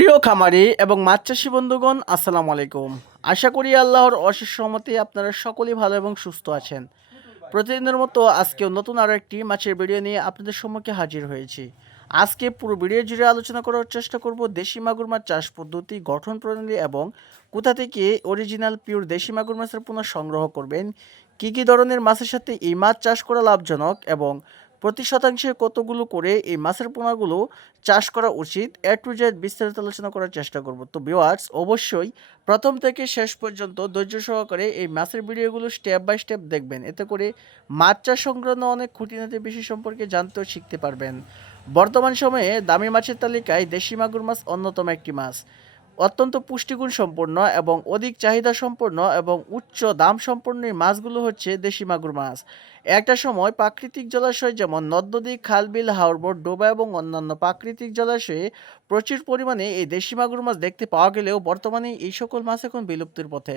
প্রিয় খামারি এবং মাছ চাষি বন্ধুগণ, আসসালামু আলাইকুম। আশা করি আল্লাহর অশেষ সহমতে আপনারা সকলেই ভালো এবং সুস্থ আছেন। প্রতিদিনের মতো আজকেও নতুন আরও একটি মাছের ভিডিও নিয়ে আপনাদের সম্মুখে হাজির হয়েছি। আজকে পুরো ভিডিও জুড়ে আলোচনা করার চেষ্টা করব দেশি মাগুর মাছ চাষ পদ্ধতি, গঠন প্রণালী এবং কোথা থেকে অরিজিনাল পিওর দেশি মাগুর মাছের পুনঃ সংগ্রহ করবেন, কী কী ধরনের মাছের সাথে এই মাছ চাষ করা লাভজনক এবং প্রতি শতাংশে কতগুলো করে এই মাছের পোনাগুলো চাষ করা উচিত? এ টু জেড বিস্তারিত আলোচনা করার চেষ্টা করব। তো ভিউয়ার্স অবশ্যই প্রথম থেকে শেষ পর্যন্ত ধৈর্য সহকারে এই মাছের ভিডিওগুলো স্টেপ বাই স্টেপ দেখবেন। এতে করে মাছ চাষ সংক্রান্ত অনেক খুঁটিনাটি বিষয় সম্পর্কে জানতেও শিখতে পারবেন। বর্তমান সময়ে দামি মাছের তালিকায় দেশি মাগুর মাছ অন্যতম একটি মাছ। অত্যন্ত পুষ্টিগুণ সম্পন্ন এবং অধিক চাহিদা সম্পন্ন এবং উচ্চ দাম সম্পন্ন এই মাছগুলো হচ্ছে দেশি মাগুর মাছ। একটা সময় প্রাকৃতিক জলাশয় যেমন নদ নদী খালবিল হাওড় ডোবা এবং অন্যান্য প্রাকৃতিক জলাশয়ে প্রচুর পরিমাণে এই দেশি মাগুর মাছ দেখতে পাওয়া গেলেও বর্তমানে এই সকল মাছ এখন বিলুপ্তির পথে।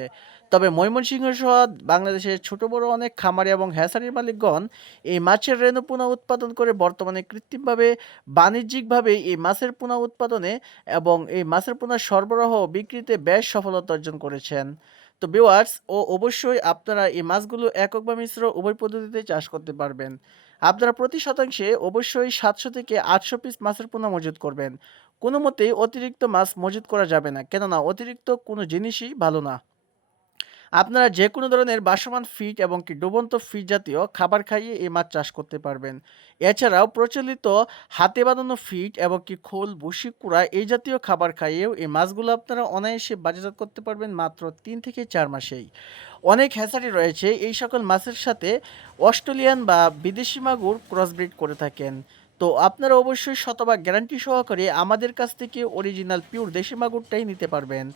তবে ময়মনসিংহ সহ বাংলাদেশের ছোট, বড় অনেক খামারি এবং হ্যাসারির মালিকগণ এই মাছের রেণু পুনঃ উৎপাদন করে বর্তমানে কৃত্রিমভাবে বাণিজ্যিকভাবে এই মাছের পুনঃ উৎপাদনে এবং এই মাছের পুনঃ সরবরাহ বিক্রিতে বেশ সফলতা অর্জন করেছেন। তো বিওয়ার্স ও অবশ্যই আপনারা এই মাছগুলো একক বা মিশ্র উভয় পদ্ধতিতে চাষ করতে পারবেন। আপনারা প্রতি শতাংশে অবশ্যই সাতশো থেকে আটশো পিস মাছের পোনা মজুত করবেন। কোনো মতেই অতিরিক্ত মাছ মজুত করা যাবে না, কেননা অতিরিক্ত কোনো জিনিসই ভালো না। আপনারা যে কোনো ধরনের বাসমান ফিড এবং কি ডুবন্ত ফিড জাতীয় খাবার খাইয়ে এই মাছ চাষ করতে পারবেন। এছাড়াও প্রচলিত হাতে বাঁধানো ফিড এবং কি খোল বসি কুড়া এই জাতীয় খাবার খাইয়েও এই মাছগুলো আপনারা অনায়াসে বাজারজাত করতে পারবেন মাত্র তিন থেকে চার মাসেই। অনেক হ্যাচারি রয়েছে, এই সকল মাছের সাথে অস্ট্রেলিয়ান বা বিদেশি মাগুর ক্রসব্রিড করে থাকেন। তো আপনারা অবশ্যই শতভাগ গ্যারান্টি সহকারে আমাদের কাছ থেকে অরিজিনাল পিওর দেশি মাগুরটাই নিতে পারবেন।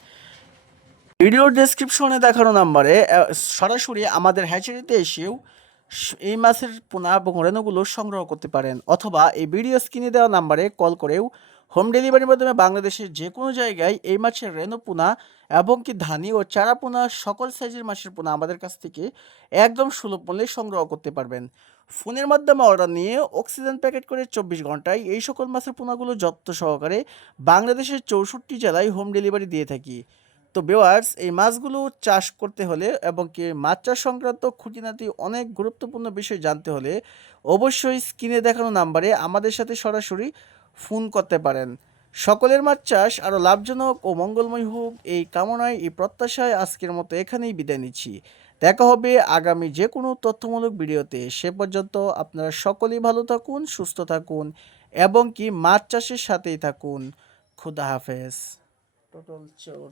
ভিডিওর ডেসক্রিপশনে দেখানো নাম্বারে সরাসরি আমাদের হ্যাচারিতে এসেও এই মাছের পোনা এবং রেণুগুলো সংগ্রহ করতে পারেন। অথবা এই ভিডিও স্ক্রিনে দেওয়া নাম্বারে কল করেও হোম ডেলিভারির মাধ্যমে বাংলাদেশের যে কোনো জায়গায় এই মাছের রেণু পোনা এবং কি ধানি ও চারা পোনা, সকল সাইজের মাছের পোনা আমাদের কাছ থেকে একদম সুলভ মূল্যে সংগ্রহ করতে পারবেন। ফোনের মাধ্যমে অর্ডার নিয়ে অক্সিজেন প্যাকেট করে চব্বিশ ঘন্টায় এই সকল মাছের পোনাগুলো যত্ন সহকারে বাংলাদেশের চৌষট্টি জেলায় হোম ডেলিভারি দিয়ে থাকি। তো বেওয়ার্স এই মাছগুলো চাষ করতে হলে এবং কি মাছ চাষ সংক্রান্ত খুঁটিনাটি অনেক গুরুত্বপূর্ণ বিষয় জানতে হলে অবশ্যই স্ক্রিনে দেখানো নাম্বারে আমাদের সাথে সরাসরি ফোন করতে পারেন। সকলের মাছ চাষ আরও লাভজনক ও মঙ্গলময় হোক, এই কামনায়, এই প্রত্যাশায় আজকের মতো এখানেই বিদায় নিচ্ছি। দেখা হবে আগামী যে কোনো তথ্যমূলক ভিডিওতে। সে পর্যন্ত আপনারা সকলেই ভালো থাকুন, সুস্থ থাকুন এবং কি মাছ চাষের সাথেই থাকুন। খুদা হাফেজ। টোটাল চোর